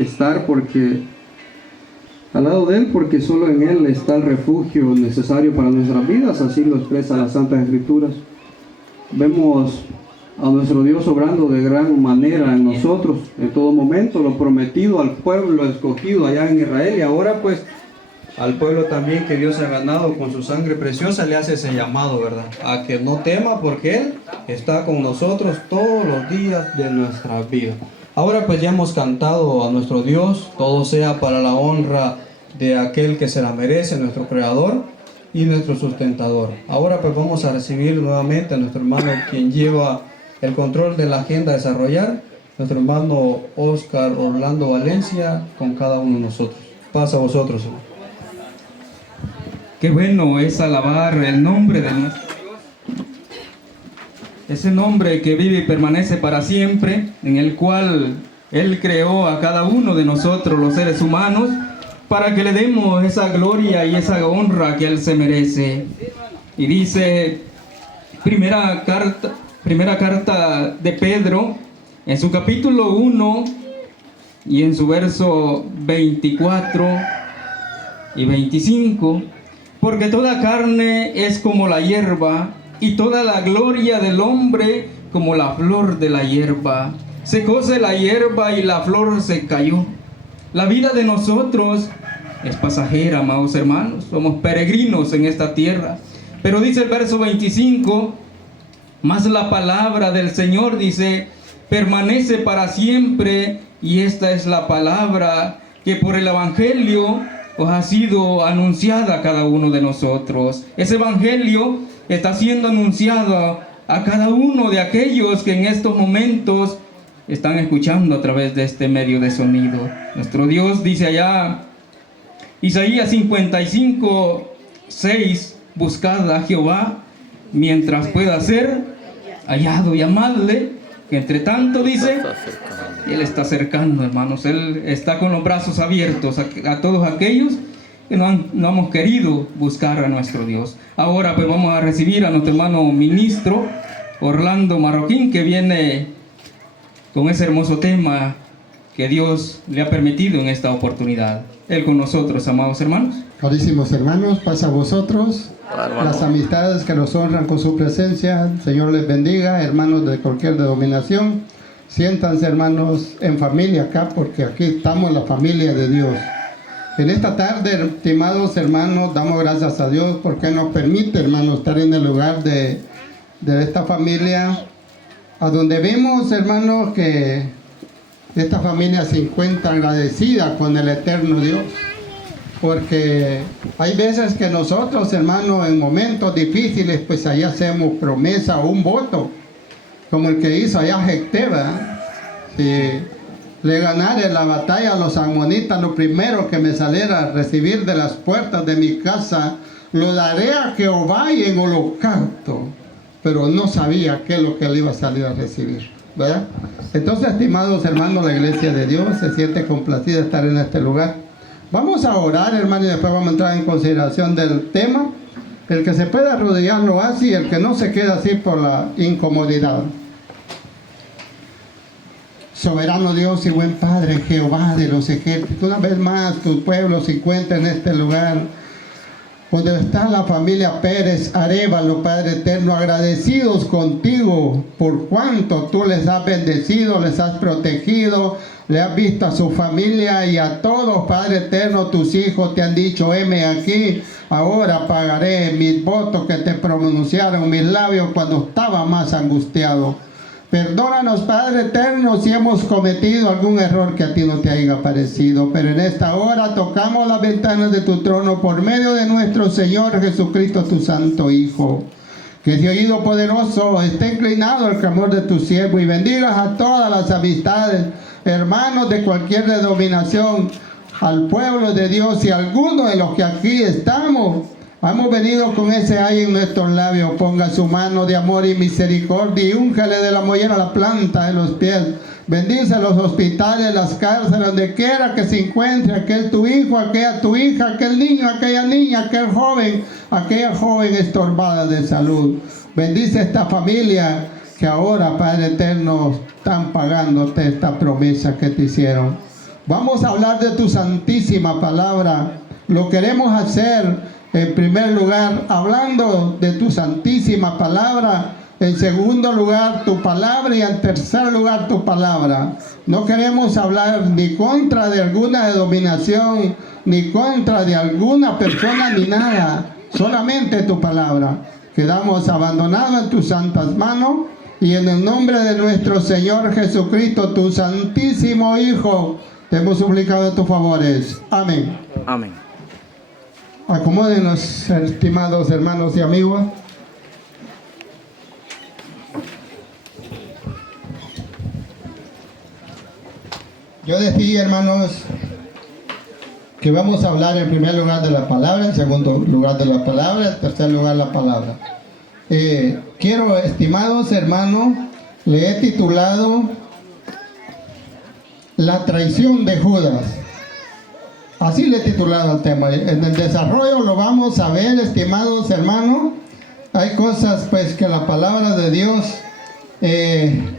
estar al lado de Él, porque solo en Él está el refugio necesario para nuestras vidas, así lo expresa las Santas Escrituras. Vemos a nuestro Dios obrando de gran manera en nosotros, en todo momento, lo prometido al pueblo escogido allá en Israel, y ahora pues al pueblo también que Dios ha ganado con su sangre preciosa, le hace ese llamado, ¿verdad? A que no tema, porque Él está con nosotros todos los días de nuestra vida. Ahora pues ya hemos cantado a nuestro Dios, todo sea para la honra de aquel que se la merece, nuestro Creador y nuestro sustentador. Ahora pues vamos a recibir nuevamente a nuestro hermano, quien lleva el control de la agenda a desarrollar, nuestro hermano Oscar Orlando Valencia, con cada uno de nosotros. Pasa a vosotros, hermano. Qué bueno es alabar el nombre de nuestro Dios, ese nombre que vive y permanece para siempre, en el cual Él creó a cada uno de nosotros, los seres humanos, para que le demos esa gloria y esa honra que Él se merece. Y dice, primera carta de Pedro, en su capítulo 1 y en su verso 24 y 25, porque toda carne es como la hierba, y toda la gloria del hombre como la flor de la hierba. Secóse la hierba y la flor se cayó. La vida de nosotros es pasajera, amados hermanos. Somos peregrinos en esta tierra. Pero dice el verso 25, mas la palabra del Señor, dice, permanece para siempre, y esta es la palabra que por el Evangelio os ha sido anunciada a cada uno de nosotros. Ese Evangelio está siendo anunciado a cada uno de aquellos que en estos momentos están escuchando a través de este medio de sonido. Nuestro Dios dice allá, Isaías 55, 6, buscad a Jehová mientras pueda ser hallado, llamadle, que entre tanto dice, Él está cercano, hermanos. Él está con los brazos abiertos a todos aquellos que no hemos querido buscar a nuestro Dios. Ahora pues vamos a recibir a nuestro hermano ministro Orlando Marroquín, que viene con ese hermoso tema que Dios le ha permitido en esta oportunidad. Él con nosotros, amados hermanos. Carísimos hermanos, pasa a vosotros las amistades que nos honran con su presencia. El Señor les bendiga, hermanos de cualquier denominación. Siéntanse, hermanos, en familia acá, porque aquí estamos la familia de Dios. En esta tarde, estimados hermanos, damos gracias a Dios porque nos permite, hermanos, estar en el lugar de esta familia, a donde vemos, hermanos, que esta familia se encuentra agradecida con el eterno Dios. Porque hay veces que nosotros, hermanos, en momentos difíciles, pues ahí hacemos promesa o un voto, como el que hizo allá Jecteba. Si le ganare la batalla a los amonitas, lo primero que me saliera a recibir de las puertas de mi casa, lo daré a Jehová y en holocausto. Pero no sabía qué es lo que le iba a salir a recibir, ¿verdad? Entonces, estimados hermanos, la iglesia de Dios se siente complacida de estar en este lugar. Vamos a orar, hermano, y después vamos a entrar en consideración del tema. El que se pueda arrodillar lo hace, y el que no se queda así por la incomodidad. Soberano Dios y buen Padre, Jehová de los ejércitos, una vez más tu pueblo se encuentra en este lugar donde está la familia Pérez Arévalo, Padre eterno, agradecidos contigo por cuanto tú les has bendecido, les has protegido, le has visto a su familia y a todos, Padre eterno. Tus hijos te han dicho, heme aquí, ahora pagaré mis votos que te pronunciaron mis labios cuando estaba más angustiado. Perdónanos, Padre eterno, si hemos cometido algún error que a ti no te haya parecido, pero en esta hora tocamos las ventanas de tu trono por medio de nuestro Señor Jesucristo, tu Santo Hijo. Que ese oído poderoso esté inclinado al clamor de tu siervo, y bendigas a todas las amistades, hermanos de cualquier denominación, al pueblo de Dios, y alguno de los que aquí estamos hemos venido con ese ay en nuestros labios. Ponga su mano de amor y misericordia y úngale de la mollera a la planta de los pies. Bendice los hospitales, las cárceles, donde quiera que se encuentre aquel tu hijo, aquella tu hija, aquel niño, aquella niña, aquella joven estorbada de salud. Bendice esta familia que ahora, Padre eterno, están pagándote esta promesa que te hicieron. Vamos a hablar de tu santísima palabra. Lo queremos hacer en primer lugar hablando de tu santísima palabra. En segundo lugar, tu palabra, y en tercer lugar, tu palabra. No queremos hablar ni contra de alguna denominación, ni contra de alguna persona, ni nada. Solamente tu palabra. Quedamos abandonados en tus santas manos, y en el nombre de nuestro Señor Jesucristo, tu santísimo Hijo, te hemos suplicado tus favores. Amén. Amén. Acomódenos, estimados hermanos y amigos. Yo decía, hermanos, que vamos a hablar en primer lugar de la palabra, en segundo lugar de la palabra, en tercer lugar la palabra. Quiero, estimados hermanos, le he titulado La traición de Judas. Así le he titulado el tema. En el desarrollo lo vamos a ver, estimados hermanos. Hay cosas pues que la palabra de Dios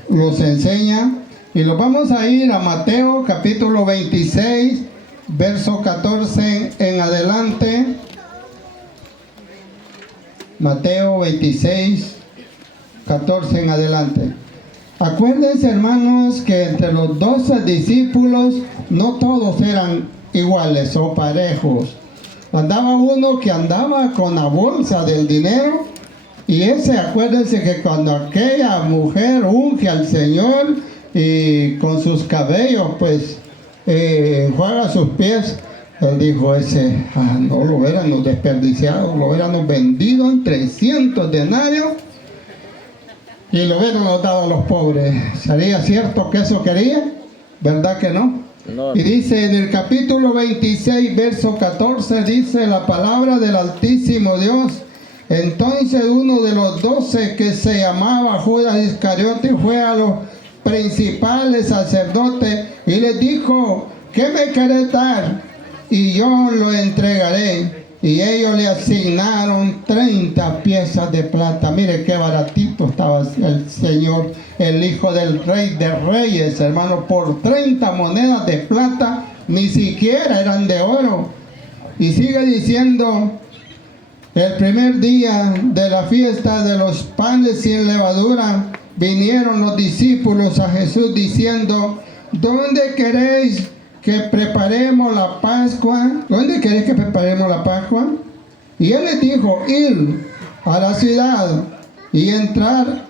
nos enseña. Y lo vamos a ir a Mateo capítulo 26, verso 14 en adelante. Mateo 26, 14 en adelante. Acuérdense, hermanos, que entre los 12 discípulos no todos eran iguales o parejos. Andaba uno que andaba con la bolsa del dinero, y ese, acuérdense que cuando aquella mujer unge al Señor y con sus cabellos pues enjuaga sus pies, él dijo, ese no lo hubiéramos desperdiciado, lo hubiéramos vendido en 300 denarios y lo hubiéramos dado a los pobres. ¿Sería cierto que eso quería? ¿Verdad que no? No. Y dice en el capítulo 26, verso 14, dice la palabra del Altísimo Dios: entonces uno de los 12, que se llamaba Judas Iscariote, fue a los principales sacerdotes y les dijo, ¿qué me querés dar? Y yo lo entregaré. Y ellos le asignaron 30 piezas de plata. Mire qué baratito estaba el Señor, el Hijo del Rey de Reyes, hermano, por 30 monedas de plata, ni siquiera eran de oro. Y sigue diciendo, el primer día de la fiesta de los panes sin levadura, vinieron los discípulos a Jesús diciendo, ¿dónde queréis que preparemos la Pascua? ¿Dónde queréis que preparemos la Pascua? Y él les dijo, ir a la ciudad y entrar,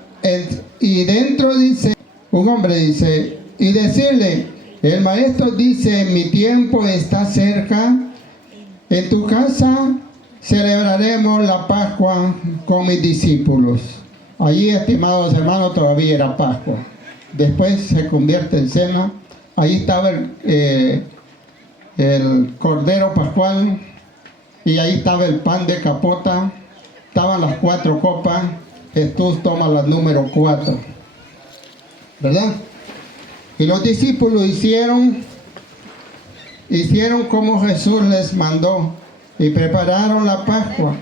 y dentro dice, un hombre dice, y decirle, el maestro dice, mi tiempo está cerca, en tu casa celebraremos la Pascua con mis discípulos. Allí, estimados hermanos, todavía era Pascua. Después se convierte en cena. Ahí estaba el cordero pascual, y ahí estaba el pan de capota, estaban las 4 copas. Jesús toma la número 4, ¿verdad? Y los discípulos hicieron como Jesús les mandó, y prepararon la Pascua.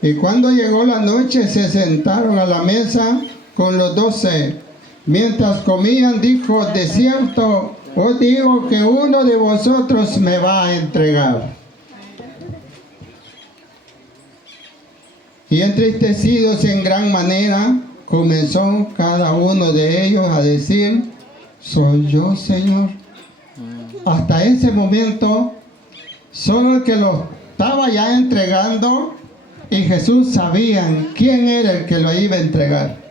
Y cuando llegó la noche, se sentaron a la mesa con los 12. Mientras comían, dijo, de cierto os digo que uno de vosotros me va a entregar. Y entristecidos en gran manera, comenzó cada uno de ellos a decir, soy yo, Señor. Hasta ese momento, solo el que lo estaba ya entregando y Jesús sabían quién era el que lo iba a entregar.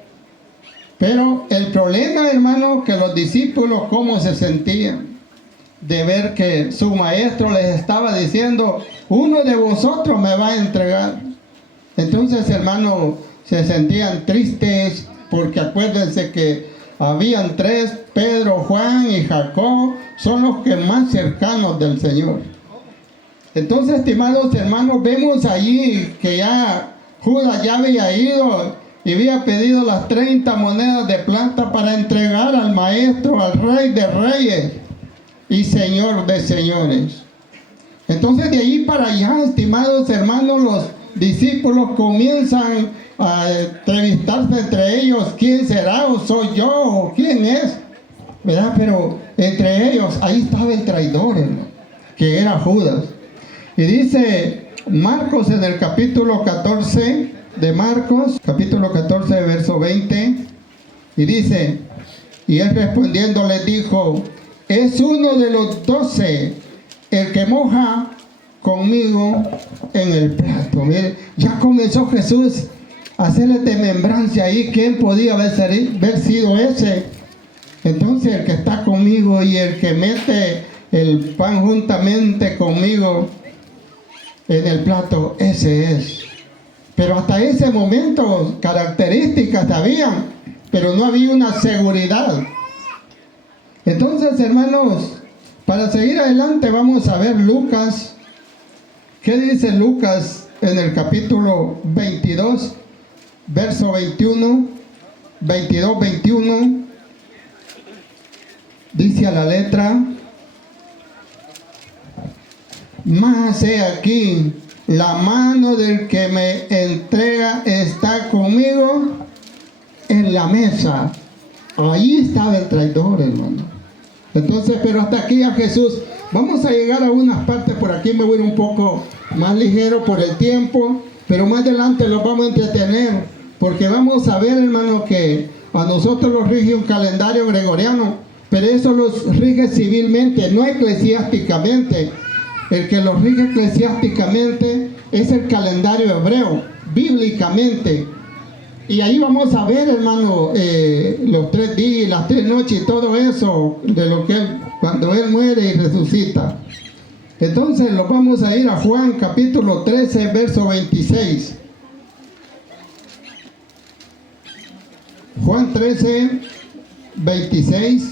Pero el problema, hermano, que los discípulos cómo se sentían de ver que su maestro les estaba diciendo, uno de vosotros me va a entregar. Entonces, hermano, se sentían tristes, porque acuérdense que habían 3, Pedro, Juan y Jacob, son los que más cercanos del Señor. Entonces, estimados hermanos, vemos allí que ya Judas ya había ido y había pedido las 30 monedas de plata para entregar al Maestro, al Rey de Reyes y Señor de Señores. Entonces, de ahí para allá, estimados hermanos, los discípulos comienzan a entrevistarse entre ellos, ¿quién será? ¿O soy yo? ¿O quién es? ¿Verdad? Pero entre ellos, ahí estaba el traidor, hermano, que era Judas. Y dice Marcos en el capítulo 14 de Marcos, capítulo 14, verso 20, y dice, y él respondiendo les dijo, es uno de los 12 el que moja conmigo en el plato. Mire, ya comenzó Jesús a hacerle desmembrancia ahí. ¿Quién podía haber sido ese? Entonces el que está conmigo y el que mete el pan juntamente conmigo en el plato, ese es. Pero hasta ese momento características habían, pero no había una seguridad. Entonces, hermanos, para seguir adelante vamos a ver Lucas. ¿Qué dice Lucas en el capítulo 22, verso 21, 22, 21? Dice a la letra, mas he aquí, la mano del que me entrega está conmigo en la mesa. Ahí estaba el traidor, hermano. Entonces, pero hasta aquí a Jesús. Vamos a llegar a unas partes, por aquí me voy a ir un poco más ligero por el tiempo, pero más adelante los vamos a entretener, porque vamos a ver, hermano, que a nosotros los rige un calendario gregoriano, pero eso los rige civilmente, no eclesiásticamente. El que los rige eclesiásticamente es el calendario hebreo, bíblicamente. Y ahí vamos a ver, hermano, los 3 días, las 3 noches y todo eso, de lo que cuando Él muere y resucita. Entonces lo vamos a ir a Juan capítulo 13, verso 26. Juan 13, 26.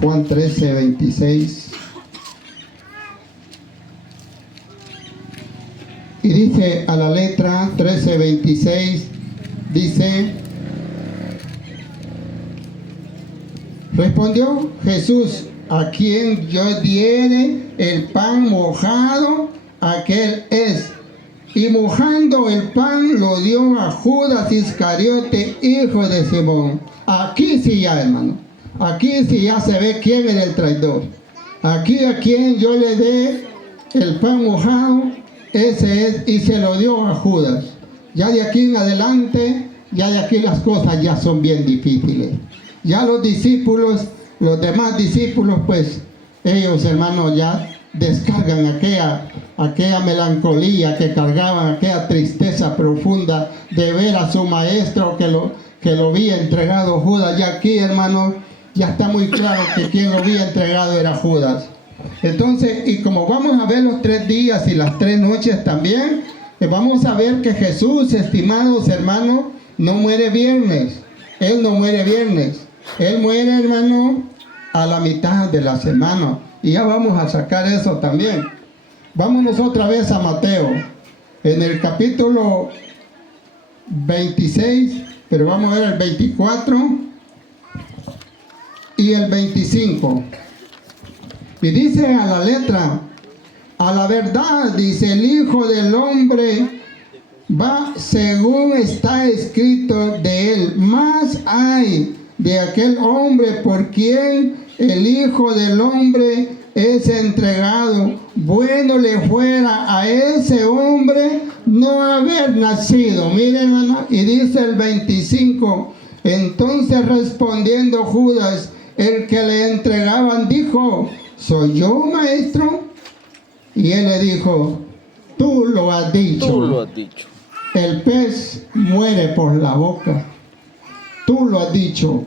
Juan 13, 26. Y dice a la letra 13, 26, dice, respondió Jesús, a quien yo diere el pan mojado, aquel es. Y mojando el pan lo dio a Judas Iscariote, hijo de Simón. Aquí sí ya, hermano. Aquí sí ya se ve quién era el traidor. Aquí a quien yo le dé el pan mojado, ese es, y se lo dio a Judas. Ya de aquí en adelante, ya de aquí las cosas ya son bien difíciles. Ya los discípulos, los demás discípulos, pues ellos, hermanos, ya descargan aquella melancolía que cargaban, aquella tristeza profunda de ver a su maestro que lo había entregado Judas. Ya aquí, hermanos, ya está muy claro que quien lo había entregado era Judas. Entonces, y como vamos a ver los 3 días y las 3 noches también, vamos a ver que Jesús, estimados hermanos, no muere viernes. Él no muere viernes. Él muere, hermano, a la mitad de la semana. Y ya vamos a sacar eso también. Vámonos otra vez a Mateo. En el capítulo 26, pero vamos a ver el 24 y el 25. Y dice a la letra, a la verdad, dice, el Hijo del Hombre va según está escrito de él. Más hay de aquel hombre por quien el Hijo del Hombre es entregado. Bueno le fuera a ese hombre no haber nacido. Miren, hermano, y dice el 25, entonces respondiendo Judas, el que le entregaban, dijo, ¿soy yo, maestro? Y él le dijo, tú lo has dicho. Tú lo has dicho. El pez muere por la boca. Tú lo has dicho.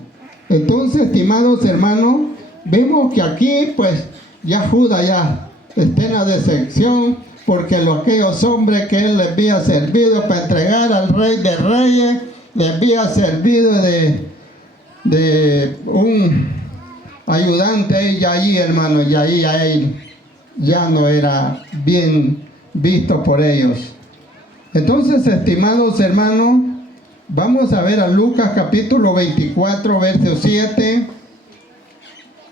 Entonces, estimados hermanos, vemos que aquí, pues, ya Judas ya está en la decepción, porque aquellos hombres que él les había servido para entregar al Rey de Reyes, les había servido de un ayudante, y ahí, hermano, y ahí a él ya no era bien visto por ellos. Entonces, estimados hermanos, vamos a ver a Lucas capítulo 24, verso 7.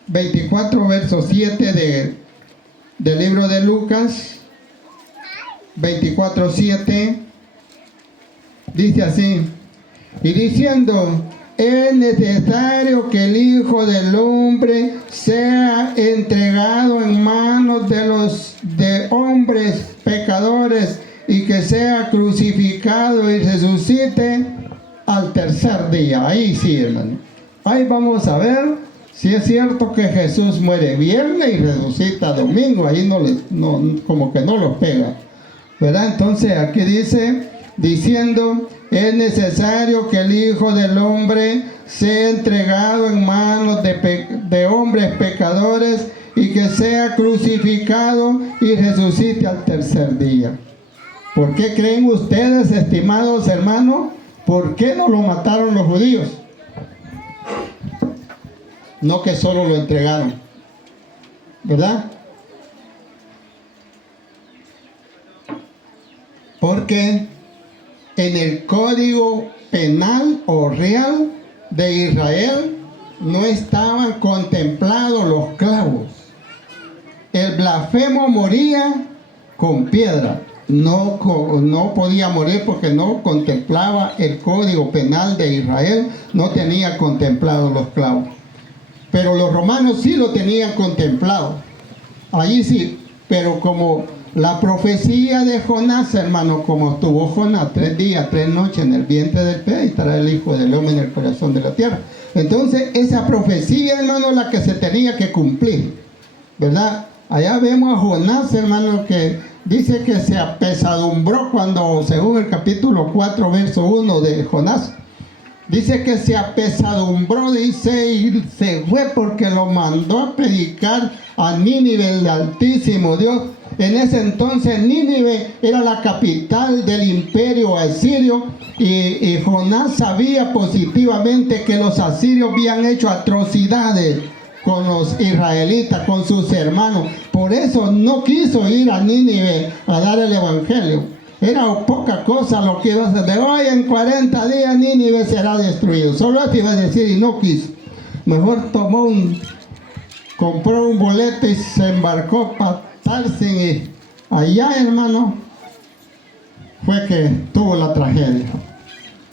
24, verso 7 del libro de Lucas. 24, 7. Dice así, y diciendo, es necesario que el Hijo del Hombre sea entregado en manos de hombres pecadores y que sea crucificado y resucite al tercer día. Ahí sí, hermano. Ahí vamos a ver si es cierto que Jesús muere viernes y resucita domingo. Ahí como que no los pega, ¿verdad? Entonces aquí dice, diciendo, es necesario que el Hijo del Hombre sea entregado en manos de hombres pecadores y que sea crucificado y resucite al tercer día. ¿Por qué creen ustedes, estimados hermanos, por qué no lo mataron los judíos? No que solo lo entregaron, ¿verdad? Porque en el código penal o real de Israel no estaban contemplados los clavos. El blasfemo moría con piedra. No podía morir porque no contemplaba el código penal de Israel, no tenía contemplado los clavos. Pero los romanos sí lo tenían contemplado. Allí sí, pero como la profecía de Jonás, hermano, como estuvo Jonás 3 días, 3 noches en el vientre del pez, estará el Hijo del Hombre en el corazón de la tierra. Entonces, esa profecía, hermano, la que se tenía que cumplir, ¿verdad? Allá vemos a Jonás, hermano, que dice que se apesadumbró cuando, según el capítulo 4, verso 1 de Jonás, dice que se apesadumbró, dice, y se fue porque lo mandó a predicar a Nínive, el Altísimo Dios. En ese entonces Nínive era la capital del imperio asirio y Jonás sabía positivamente que los asirios habían hecho atrocidades con los israelitas, con sus hermanos. Por eso no quiso ir a Nínive a dar el evangelio. Era poca cosa lo que iba a hacer. De hoy en 40 días Nínive será destruido. Solo eso iba a decir y no quiso. Mejor compró un boleto y se embarcó para Tarsis. Y allá, hermano, fue que tuvo la tragedia.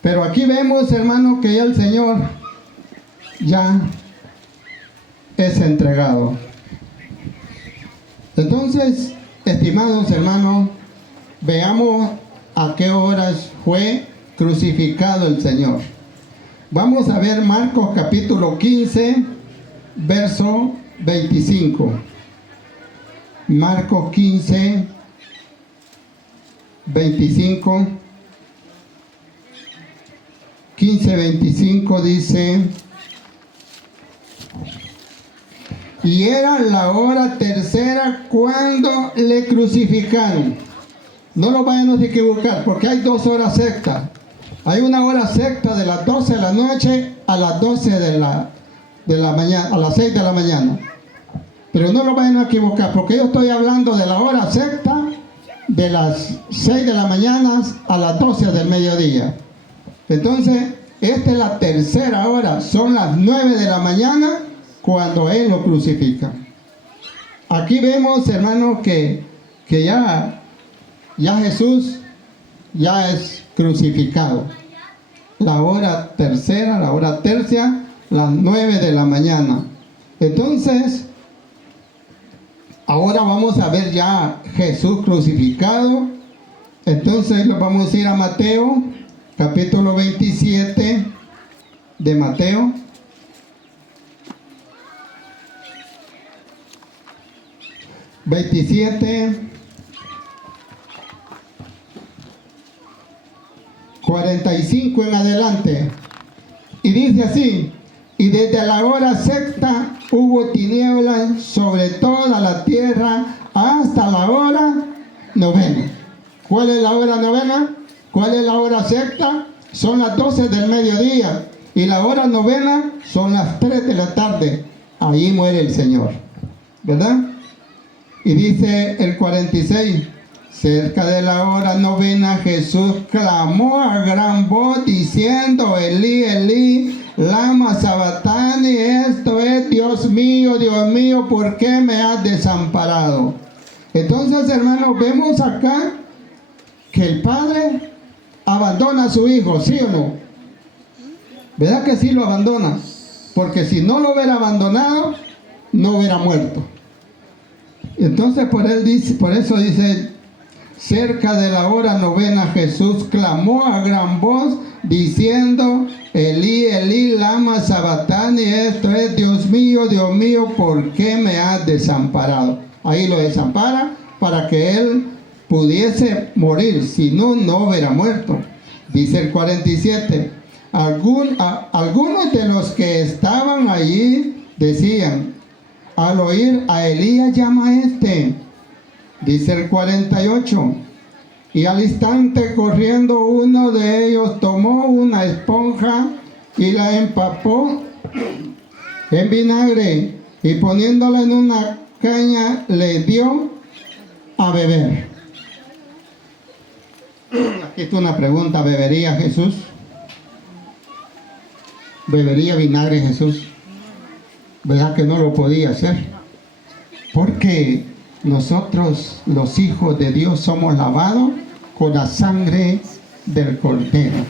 Pero aquí vemos, hermano, que ya el Señor ya es entregado. Entonces, estimados hermanos, veamos a qué horas fue crucificado el Señor. Vamos a ver Marcos capítulo 15, verso 25. Marcos 15, 25. 15, 25 dice: y era la hora tercera cuando le crucificaron. No lo vayan a equivocar, porque hay 2 horas sectas. Hay una hora secta de las 12 de la noche a las 12 de la mañana, a las 6 de la mañana. Pero no lo vayan a equivocar, porque yo estoy hablando de la hora secta de las 6 de la mañana a las 12 del mediodía. Entonces, esta es la tercera hora, son las 9 de la mañana cuando él lo crucifica. Aquí vemos, hermanos, que ya Jesús ya es crucificado. La hora tercera, la hora tercia, las 9 de la mañana. Entonces, ahora vamos a ver ya Jesús crucificado. Entonces lo vamos a ir a Mateo, capítulo 27 de Mateo. ...27... 45 en adelante. Y dice así: y desde la hora sexta hubo tinieblas sobre toda la tierra hasta la hora novena. ¿Cuál es la hora novena? ¿Cuál es la hora sexta? Son las 12 del mediodía. Y la hora novena son las 3 de la tarde. Ahí muere el Señor, ¿verdad? Y dice el 46: cerca de la hora novena Jesús clamó a gran voz diciendo: Elí, Elí, lama sabactani. Esto es: Dios mío, ¿por qué me has desamparado? Entonces, hermanos, vemos acá que el Padre abandona a su hijo, ¿sí o no? ¿Verdad que sí lo abandona? Porque si no lo hubiera abandonado, no hubiera muerto. Entonces por eso dice, cerca de la hora novena Jesús clamó a gran voz diciendo, Elí, Elí, lama sabactani, esto es, Dios mío, ¿por qué me has desamparado? Ahí lo desampara para que él pudiese morir, si no, no hubiera muerto. Dice el 47, algunos de los que estaban allí decían, al oír a Elías llama a este. Dice el 48, y al instante corriendo uno de ellos tomó una esponja y la empapó en vinagre y poniéndola en una caña le dio a beber. Aquí está una pregunta, ¿bebería Jesús? ¿Bebería vinagre Jesús? ¿Verdad que no lo podía hacer? Porque nosotros, los hijos de Dios, somos lavados con la sangre del Cordero.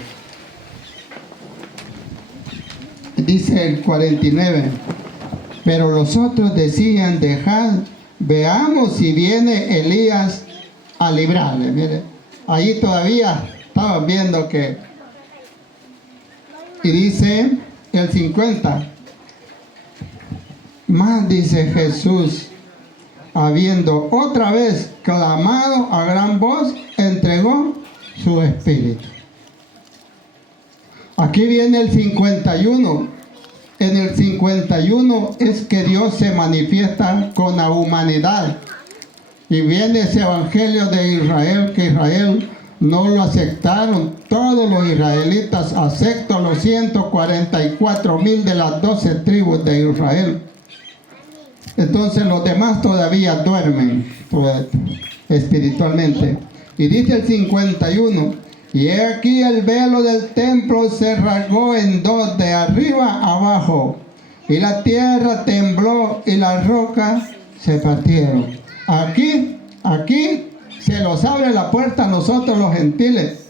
Dice el 49, pero los otros decían, dejad, veamos si viene Elías a librarle. Mire, ahí todavía estaban viendo que... Y dice el 50, más dice Jesús, habiendo otra vez clamado a gran voz, entregó su espíritu. Aquí viene el 51. En el 51 es que Dios se manifiesta con la humanidad. Y viene ese evangelio de Israel, que Israel no lo aceptaron. Todos los israelitas, excepto los 144,000 de las 12 tribus de Israel. Entonces los demás todavía duermen espiritualmente. Y dice el 51, y he aquí el velo del templo se rasgó en dos, de arriba a abajo, y la tierra tembló y las rocas se partieron. Aquí se nos abre la puerta a nosotros los gentiles.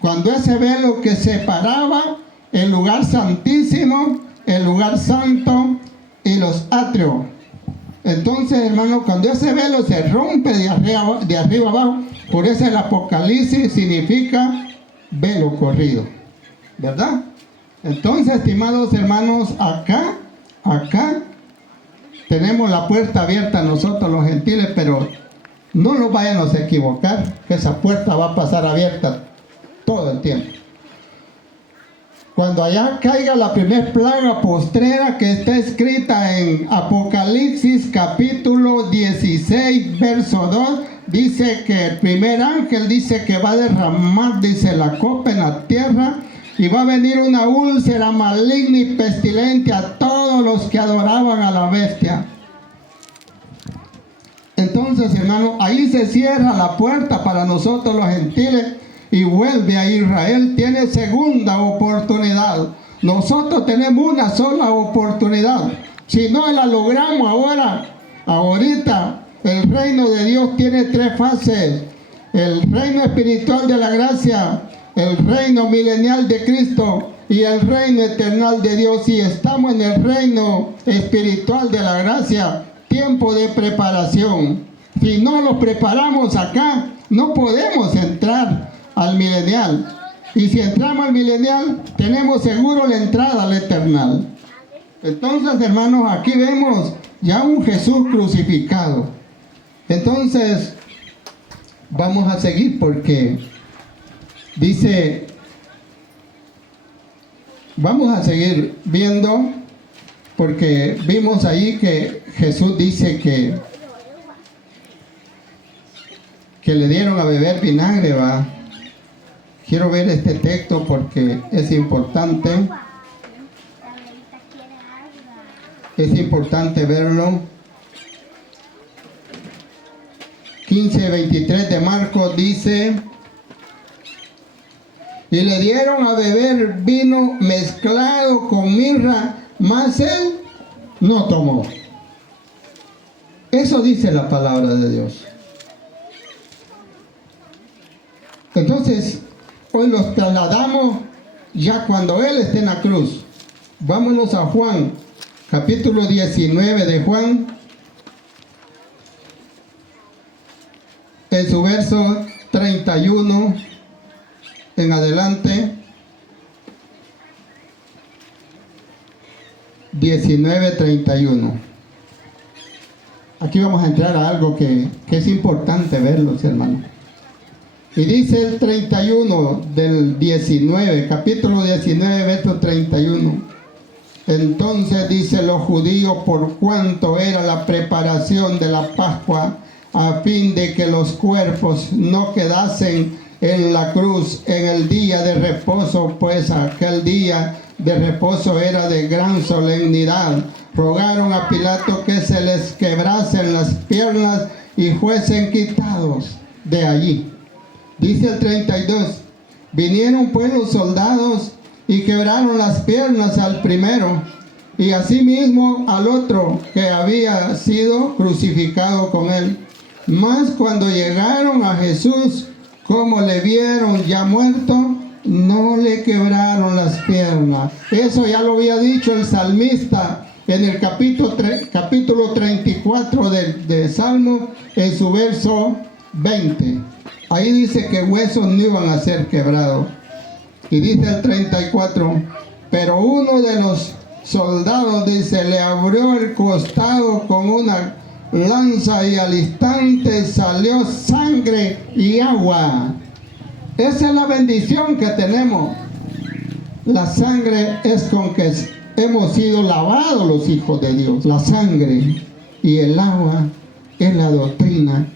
Cuando ese velo que separaba el lugar santísimo, el lugar santo y los atrios. Entonces, hermano, cuando ese velo se rompe de arriba abajo, por eso el Apocalipsis significa velo corrido, ¿verdad? Entonces, estimados hermanos, acá tenemos la puerta abierta a nosotros los gentiles, pero no nos vayan a equivocar, que esa puerta va a pasar abierta todo el tiempo. Cuando allá caiga la primer plaga postrera que está escrita en Apocalipsis capítulo 16, verso 2, dice que el primer ángel dice que va a derramar, dice, la copa en la tierra y va a venir una úlcera maligna y pestilente a todos los que adoraban a la bestia. Entonces, hermano, ahí se cierra la puerta para nosotros los gentiles y vuelve a Israel. Tiene segunda oportunidad. Nosotros tenemos una sola oportunidad. Si no la logramos ahorita, el reino de Dios tiene tres fases: el reino espiritual de la gracia, el reino milenial de Cristo y el reino eterno de Dios. Y estamos en el reino espiritual de la gracia, tiempo de preparación. Si no lo preparamos acá, no podemos entrar al milenial. Y si entramos al milenial, tenemos seguro la entrada al eternal. Entonces, hermanos, aquí vemos ya un Jesús crucificado. Entonces, vamos a seguir porque dice, vamos a seguir viendo, porque vimos ahí que Jesús dice que le dieron a beber vinagre, ¿va? Quiero ver este texto porque es importante. Es importante verlo. 15:23 de Marcos dice: y le dieron a beber vino mezclado con mirra, mas él no tomó. Eso dice la palabra de Dios. Entonces, Hoy los trasladamos ya cuando Él esté en la cruz. Vámonos a Juan, capítulo 19 de Juan, en su verso 31 en adelante. 19:31. Aquí vamos a entrar a algo que es importante verlos, hermanos. Y dice el 31 del 19, capítulo 19, verso 31. Entonces dice los judíos, por cuanto era la preparación de la Pascua, a fin de que los cuerpos no quedasen en la cruz en el día de reposo, pues aquel día de reposo era de gran solemnidad. Rogaron a Pilato que se les quebrasen las piernas y fuesen quitados de allí. Dice el 32, vinieron pues los soldados y quebraron las piernas al primero y asimismo al otro que había sido crucificado con él. Mas cuando llegaron a Jesús, como le vieron ya muerto, no le quebraron las piernas. Eso ya lo había dicho el salmista en el capítulo 34 de Salmo, en su verso 20. Ahí dice que huesos no iban a ser quebrados. Y dice el 34, pero uno de los soldados, dice, le abrió el costado con una lanza y al instante salió sangre y agua. Esa es la bendición que tenemos. La sangre es con que hemos sido lavados los hijos de Dios. La sangre y el agua es la doctrina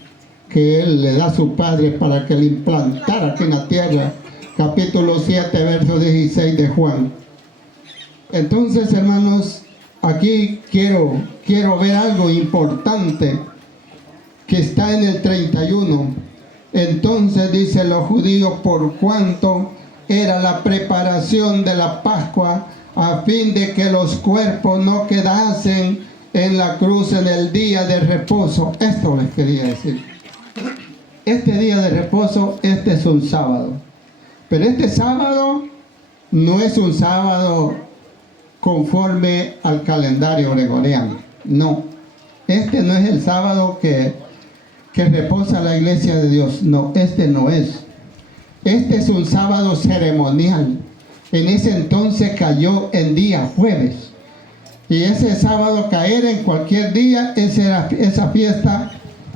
que Él le da a su Padre para que le implantara aquí en la tierra. Capítulo 7, verso 16 de Juan. Entonces, hermanos, aquí quiero ver algo importante que está en el 31. Entonces dice los judíos, por cuanto era la preparación de la Pascua, a fin de que los cuerpos no quedasen en la cruz en el día de reposo. Esto les quería decir. Este día de reposo, este es un sábado. Pero este sábado no es un sábado conforme al calendario gregoriano. No. Este no es el sábado que reposa la iglesia de Dios. No, este no es. Este es un sábado ceremonial. En ese entonces cayó en día jueves. Y ese sábado caer en cualquier día, esa fiesta,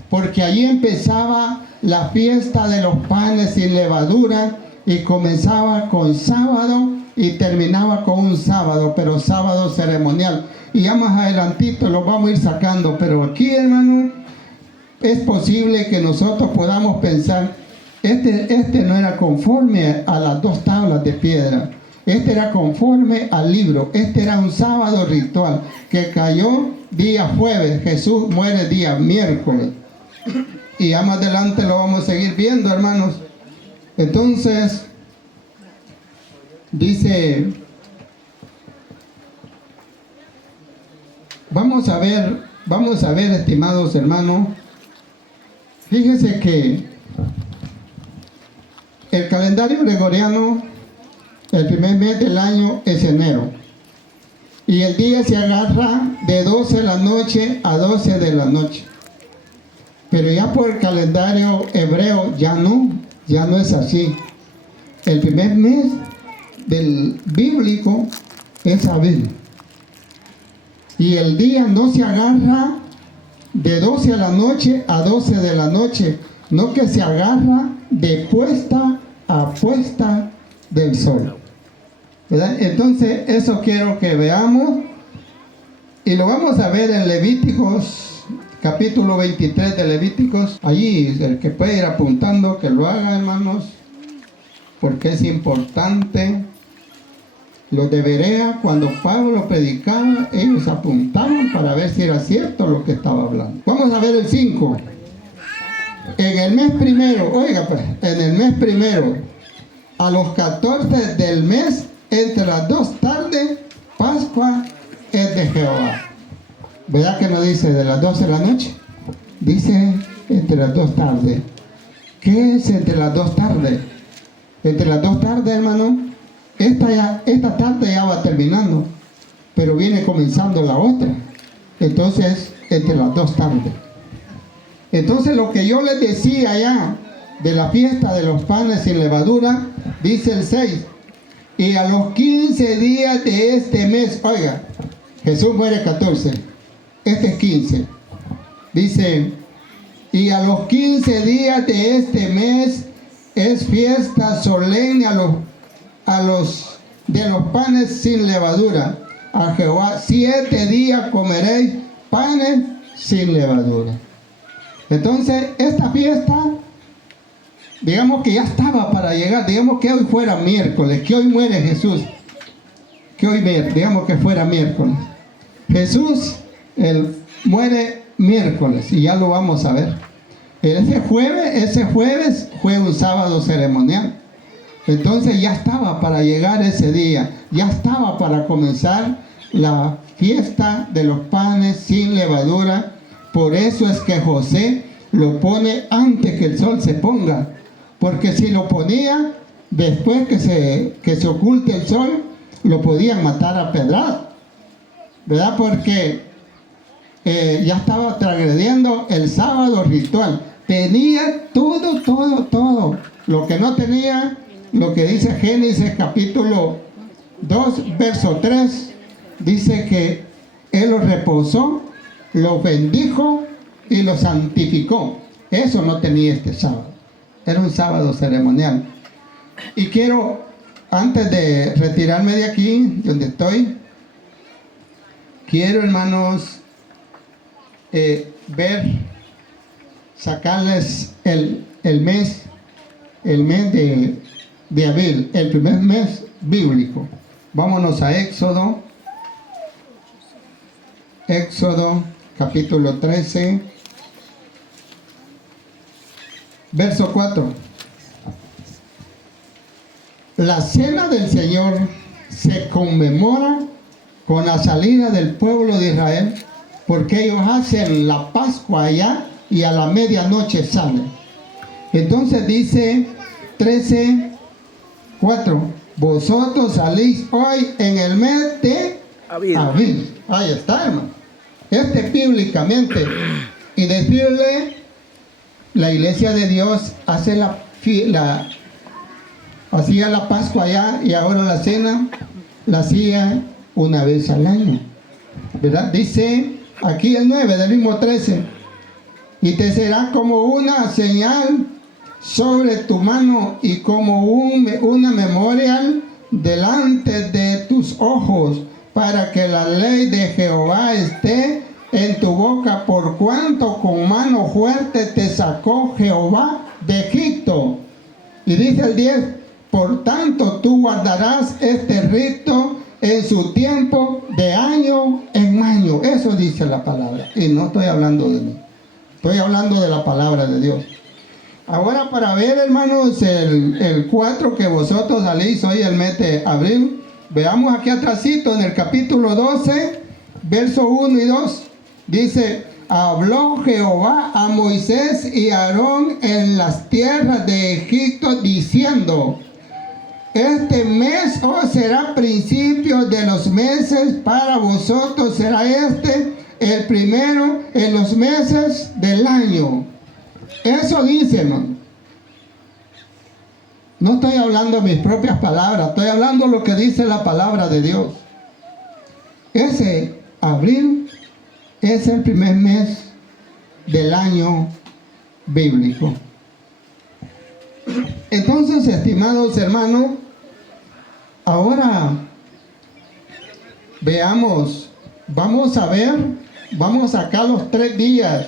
porque allí empezaba la fiesta de los panes sin levadura y comenzaba con sábado y terminaba con un sábado, pero sábado ceremonial. Y ya más adelantito lo vamos a ir sacando, pero aquí, hermano, es posible que nosotros podamos pensar, este no era conforme a las 2 tablas de piedra, este era conforme al libro, este era un sábado ritual que cayó día jueves, Jesús muere día miércoles. Y ya más adelante lo vamos a seguir viendo, hermanos. Entonces, dice, vamos a ver, estimados hermanos, fíjese que el calendario gregoriano, el primer mes del año es enero. Y el día se agarra de 12 de la noche a 12 de la noche. Pero ya por el calendario hebreo ya no es así. El primer mes del bíblico es abril. Y el día no se agarra de 12 de la noche a 12 de la noche, no que se agarra de puesta a puesta del sol. ¿Verdad? Entonces eso quiero que veamos y lo vamos a ver en Levíticos, capítulo 23 de Levíticos. Allí el que puede ir apuntando, que lo haga, hermanos, porque es importante. Los de Berea, cuando Pablo predicaba, ellos apuntaban para ver si era cierto lo que estaba hablando. Vamos a ver el 5. En el mes primero, oiga pues, en el mes primero, a los 14 del mes, entre las 2 tardes, Pascua es de Jehová. ¿Verdad que no dice de las 12 de la noche? Dice entre las 2 tardes. ¿Qué es entre las 2 tardes? Entre las dos tardes, hermano, esta tarde ya va terminando, pero viene comenzando la otra. Entonces, entre las dos tardes. Entonces, lo que yo les decía ya de la fiesta de los panes sin levadura, dice el 6, y a los 15 días de este mes, oiga, Jesús muere 14, este es 15, dice, y a los 15 días de este mes es fiesta solemne de los panes sin levadura. A Jehová 7 días comeréis panes sin levadura. Entonces, esta fiesta, digamos que ya estaba para llegar, digamos que hoy fuera miércoles, que hoy muere Jesús, digamos que fuera miércoles. Jesús, él muere miércoles, y ya lo vamos a ver. Ese jueves fue un sábado ceremonial. Entonces ya estaba para llegar ese día, ya estaba para comenzar la fiesta de los panes sin levadura. Por eso es que José lo pone antes que el sol se ponga, porque si lo ponía después que se oculte el sol, lo podían matar a pedradas, ¿verdad? Porque ya estaba transgrediendo el sábado ritual. Tenía todo. Lo que no tenía, lo que dice Génesis capítulo 2, verso 3, dice que Él lo reposó, lo bendijo y lo santificó. Eso no tenía este sábado. Era un sábado ceremonial. Y quiero, antes de retirarme de aquí, donde estoy, quiero, hermanos, sacarles el mes de abril, el primer mes bíblico. Vámonos a Éxodo capítulo 13, verso 4. La cena del Señor se conmemora con la salida del pueblo de Israel, porque ellos hacen la Pascua allá y a la medianoche salen. Entonces dice 13:4, vosotros salís hoy en el mes de Abril. Ahí está, hermano. Bíblicamente. Y decirle, la iglesia de Dios hace hacía la Pascua allá, y ahora la cena la hacía una vez al año, ¿verdad? Dice aquí el 9 del mismo 13, y te será como una señal sobre tu mano y como una memorial delante de tus ojos, para que la ley de Jehová esté en tu boca, por cuanto con mano fuerte te sacó Jehová de Egipto. Y dice el 10, por tanto tú guardarás este rito en su tiempo, de año en año. Eso dice la palabra, y no estoy hablando de mí, estoy hablando de la palabra de Dios. Ahora, para ver, hermanos, el 4, que vosotros salís hoy el mes de abril, veamos aquí atrásito en el capítulo 12, verso 1 y 2. Dice, habló Jehová a Moisés y a Aarón en las tierras de Egipto, diciendo, este mes os será principio de los meses, para vosotros será el primero en los meses del año. Eso dice, hermano. No estoy hablando mis propias palabras, estoy hablando lo que dice la palabra de Dios. Ese abril es el primer mes del año bíblico. Entonces, estimados hermanos, ahora veamos, vamos a sacar los 3 días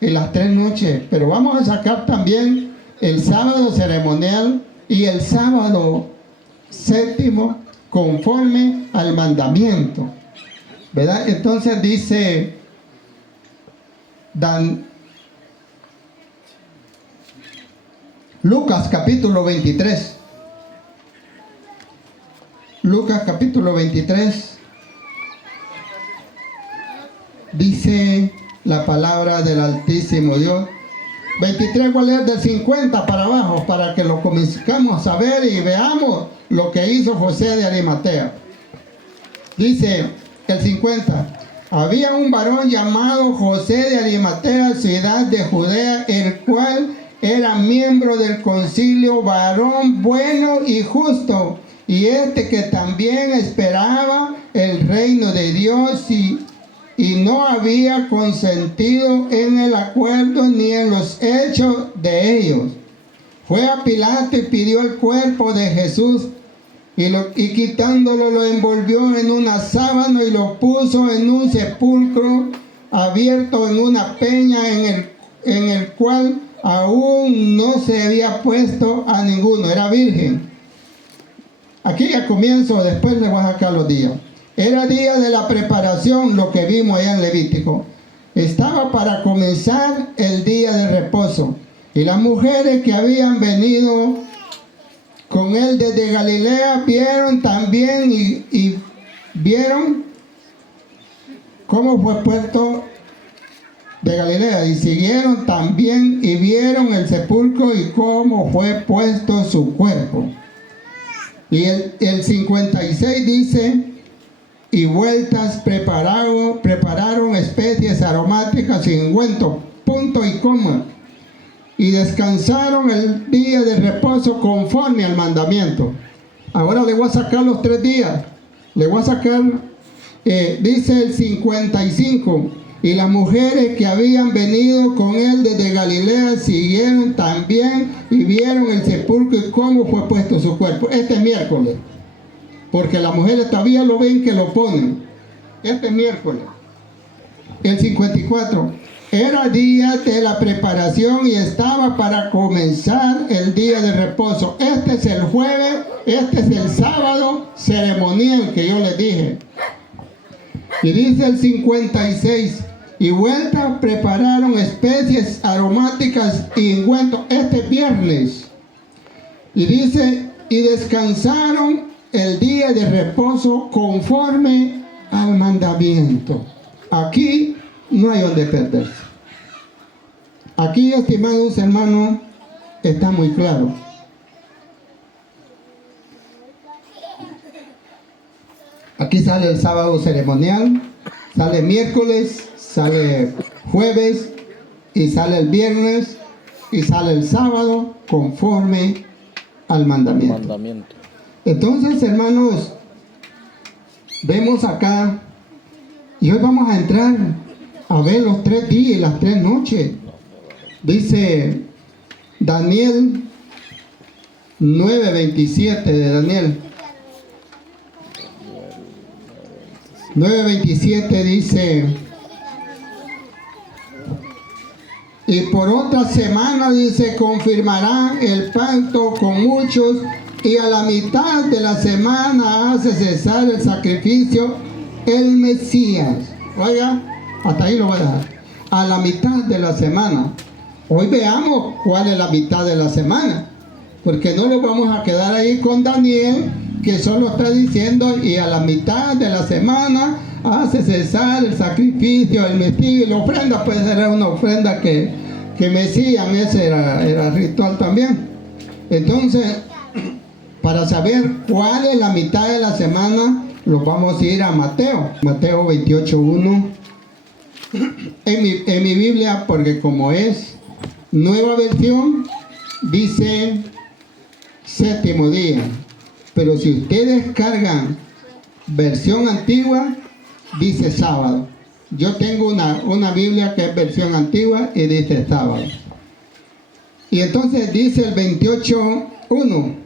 y las 3 noches, pero vamos a sacar también el sábado ceremonial y el sábado séptimo conforme al mandamiento, ¿verdad? Entonces dice Lucas capítulo 23. Lucas capítulo 23 dice la palabra del Altísimo Dios. 23 voy a leer del 50 para abajo, para que lo comenzamos a ver y veamos lo que hizo José de Arimatea. Dice el 50. Había un varón llamado José de Arimatea, ciudad de Judea, el cual era miembro del concilio, varón bueno y justo, y que también esperaba el reino de Dios y no había consentido en el acuerdo ni en los hechos de ellos. Fue a Pilato y pidió el cuerpo de Jesús, y quitándolo lo envolvió en una sábana y lo puso en un sepulcro abierto en una peña en el cual aún no se había puesto a ninguno, era virgen. Aquí ya comienzo, después le voy a sacar los días. Era día de la preparación, lo que vimos allá en Levítico. Estaba para comenzar el día de reposo. Y las mujeres que habían venido con él desde Galilea vieron también y vieron cómo fue puesto de Galilea. Y siguieron también y vieron el sepulcro y cómo fue puesto su cuerpo. Y el 56 dice, y vueltas prepararon especies aromáticas y ungüentos, punto y coma, y descansaron el día de reposo conforme al mandamiento. Ahora le voy a sacar los 3 días, le voy a sacar, dice el 55, y las mujeres que habían venido con él desde Galilea siguieron también y vieron el sepulcro y cómo fue puesto su cuerpo. Este miércoles, porque las mujeres todavía lo ven que lo ponen. Este miércoles. El 54. Era día de la preparación y estaba para comenzar el día de reposo. Este es el jueves, este es el sábado ceremonial que yo les dije. Y dice el 56. Y vuelta prepararon especies aromáticas y ungüentos este viernes. Y dice, y descansaron el día de reposo conforme al mandamiento. Aquí no hay donde perderse. Aquí, estimados hermanos, está muy claro. Aquí sale el sábado ceremonial, sale miércoles, sale jueves y sale el viernes y sale el sábado conforme al mandamiento. Entonces, hermanos, vemos acá y hoy vamos a entrar a ver los 3 días y las 3 noches. Dice Daniel 9:27 de Daniel. 9:27 dice, y por otra semana, dice, confirmará el pacto con muchos, y a la mitad de la semana hace cesar el sacrificio el Mesías. Oiga, hasta ahí lo voy a dejar. A la mitad de la semana. Hoy veamos cuál es la mitad de la semana, porque no lo vamos a quedar ahí con Daniel, que solo está diciendo, y a la mitad de la semana hace cesar el sacrificio, el Mesías. Y la ofrenda, pues era una ofrenda que Mesías, ese era ritual también. Entonces, para saber cuál es la mitad de la semana, lo vamos a ir a Mateo 28:1. En mi Biblia, porque como es nueva versión, dice 7º día. Pero si ustedes cargan versión antigua, dice sábado. Yo tengo una Biblia que es versión antigua y dice sábado. Y entonces dice el 28:1.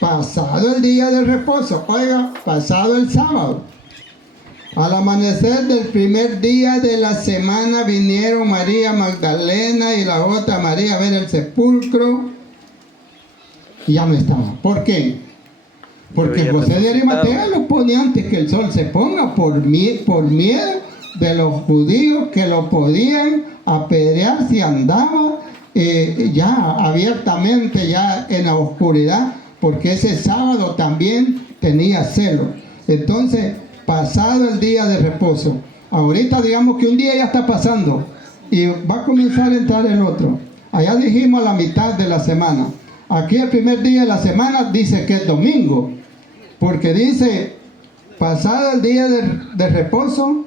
Pasado el día de reposo, oiga, pasado el sábado, al amanecer del primer día de la semana vinieron María Magdalena y la otra María a ver el sepulcro y ya no estaba. ¿Por qué? Porque José de Arimatea lo pone antes que el sol se ponga por miedo de los judíos que lo podían apedrear si andaba ya abiertamente, ya en la oscuridad, porque ese sábado también tenía celo. Entonces, pasado el día de reposo, ahorita digamos que un día ya está pasando y va a comenzar a entrar el otro. Allá dijimos la mitad de la semana. Aquí el primer día de la semana dice que es domingo, porque dice, pasado el día de reposo,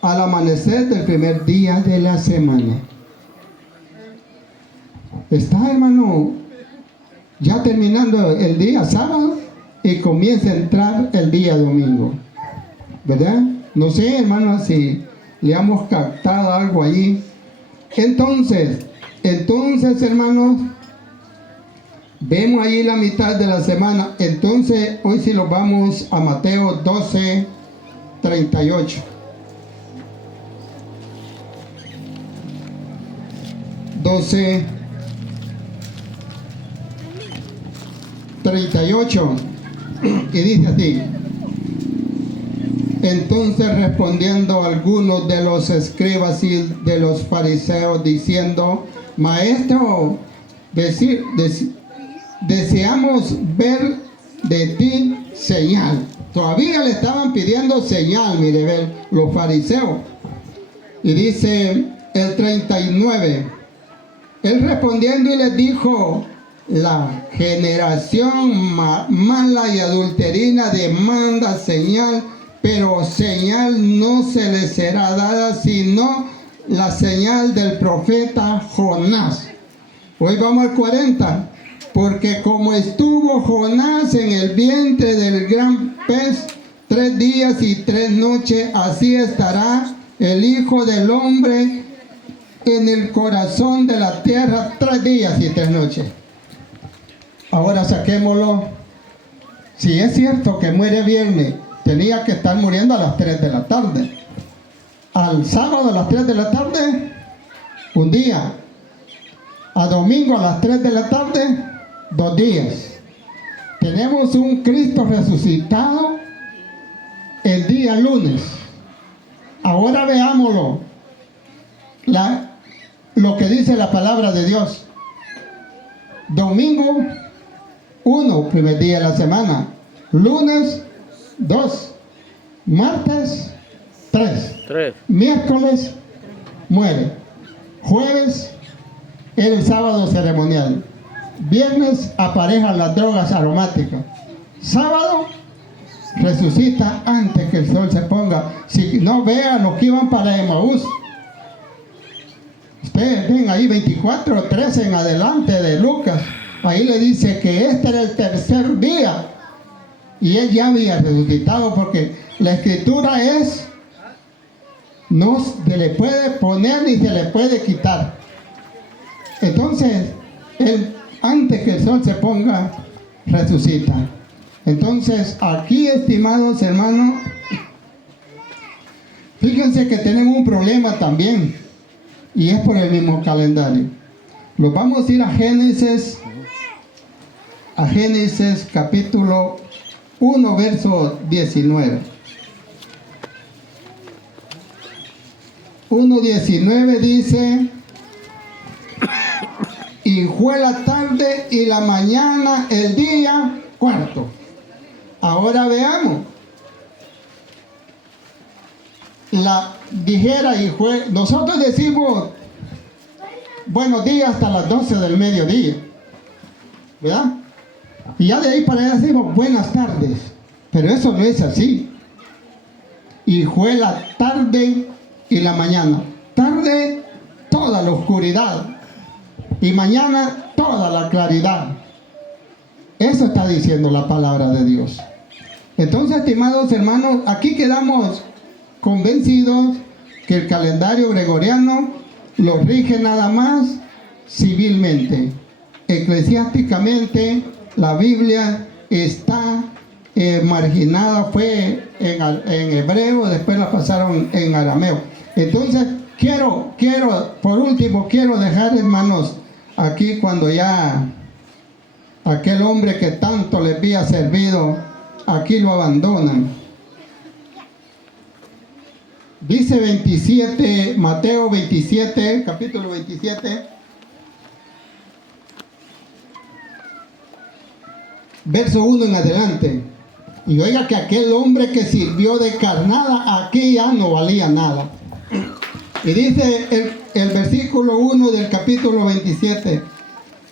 al amanecer del primer día de la semana. Está, hermano, ya terminando el día sábado y comienza a entrar el día domingo, ¿verdad? No sé, hermano, si le hemos captado algo allí. Entonces, hermanos, vemos ahí la mitad de la semana. Entonces, hoy sí lo vamos a Mateo 12:38. 12:38. Y dice así: entonces respondiendo algunos de los escribas y de los fariseos, diciendo, Maestro, deseamos ver de ti señal. Todavía le estaban pidiendo señal, mire, ver, los fariseos. Y dice el 39, él respondiendo y les dijo, la generación mala y adulterina demanda señal, pero señal no se le será dada sino la señal del profeta Jonás. Hoy vamos al 40. Porque como estuvo Jonás en el vientre del gran pez 3 días y 3 noches, así estará el Hijo del Hombre en el corazón de la tierra 3 días y 3 noches. Ahora saquémoslo. Si es cierto que muere viernes, tenía que estar muriendo a las 3 de la tarde. Al sábado a las 3 de la tarde, un día. A domingo a las 3 de la tarde, 2 días. Tenemos un Cristo resucitado el día lunes. Ahora veámoslo. Lo que dice la palabra de Dios. Domingo 1, primer día de la semana. Lunes 2. Martes 3. Miércoles muere. Jueves el sábado ceremonial. Viernes aparejan las drogas aromáticas. Sábado resucita antes que el sol se ponga. Si no, vean los que iban para Emaús. Ustedes ven ahí 24:13 en adelante de Lucas. Ahí le dice que este era el tercer día. Y él ya había resucitado, porque la escritura es, no se le puede poner ni se le puede quitar. Entonces, él, antes que el sol se ponga, resucita. Entonces, aquí, estimados hermanos, fíjense que tenemos un problema también, y es por el mismo calendario. Nos vamos a ir a Génesis capítulo 1, verso 19. 1:19 dice: y fue la tarde y la mañana el día cuarto. Ahora veamos. Nosotros decimos buenos días hasta las 12 del mediodía, ¿verdad? Y ya de ahí para allá decimos buenas tardes, pero eso no es así. Y fue la tarde y la mañana. Tarde, toda la oscuridad, y mañana toda la claridad. Eso está diciendo la palabra de Dios. Entonces, estimados hermanos, aquí quedamos convencidos que el calendario gregoriano lo rige nada más civilmente. Eclesiásticamente, la Biblia está marginada, fue en hebreo, después la pasaron en arameo. Entonces, por último, quiero dejar, hermanos, aquí cuando ya aquel hombre que tanto les había servido, aquí lo abandonan. Dice 27, Mateo 27, capítulo 27, verso 1 en adelante. Y oiga que aquel hombre que sirvió de carnada aquí ya no valía nada. Y dice el versículo 1 del capítulo 27.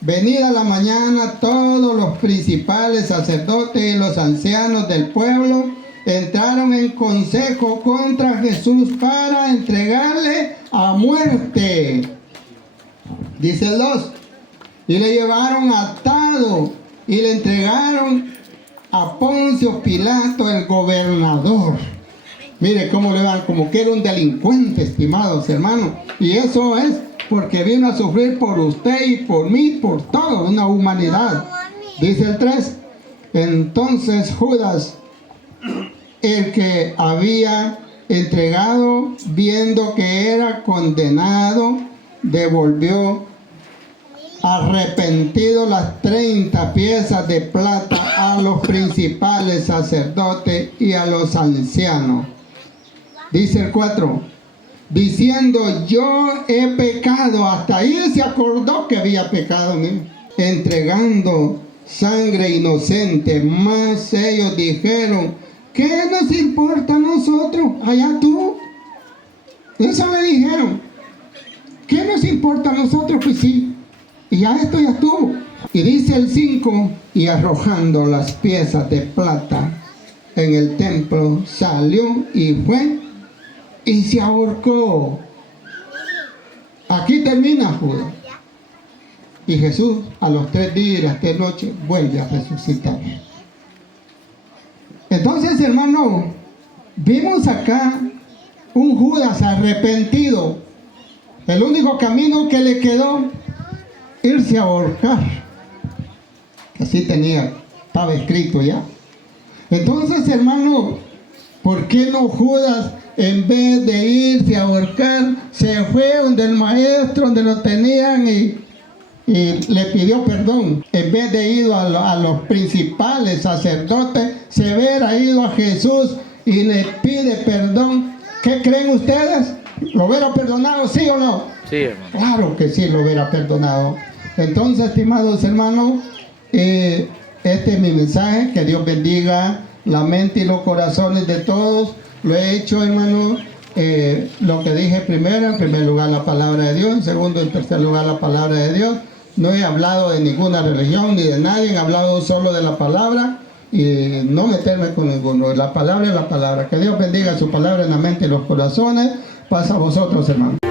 Venida la mañana, todos los principales sacerdotes y los ancianos del pueblo entraron en consejo contra Jesús para entregarle a muerte. Dice el 2. Y le llevaron atado y le entregaron a Poncio Pilato, el gobernador. Mire cómo le van, como que era un delincuente, estimados hermanos. Y eso es porque vino a sufrir por usted y por mí, por toda una humanidad. Dice el 3. Entonces Judas, el que había entregado, viendo que era condenado, devolvió arrepentido las 30 piezas de plata a los principales sacerdotes y a los ancianos. Dice el 4, diciendo, yo he pecado. Hasta ahí se acordó que había pecado, entregando sangre inocente. Mas ellos dijeron, ¿qué nos importa a nosotros? Allá tú. Eso le dijeron. ¿Qué nos importa a nosotros? Pues sí. Y ya esto ya estuvo. Y dice el 5, y arrojando las piezas de plata en el templo, salió y fue y se ahorcó. Aquí termina Judas. Y Jesús a los 3 días y las 3 noches vuelve a resucitar. Entonces, hermano, vimos acá un Judas arrepentido. El único camino que le quedó, irse a ahorcar. Así estaba escrito ya. Entonces, hermano, ¿por qué no Judas, en vez de irse a ahorcar, se fue donde el maestro, donde lo tenían y le pidió perdón? En vez de ir a los principales sacerdotes, se hubiera ido a Jesús y le pide perdón. ¿Qué creen ustedes? ¿Lo hubiera perdonado, sí o no? Sí, hermano. Claro que sí, lo hubiera perdonado. Entonces, estimados hermanos, este es mi mensaje. Que Dios bendiga la mente y los corazones de todos. Lo he hecho, hermano, lo que dije primero, en primer lugar la palabra de Dios, en segundo y tercer lugar la palabra de Dios. No he hablado de ninguna religión ni de nadie, he hablado solo de la palabra y no meterme con ninguno. La palabra es la palabra. Que Dios bendiga su palabra en la mente y los corazones. Pasa a vosotros, hermanos.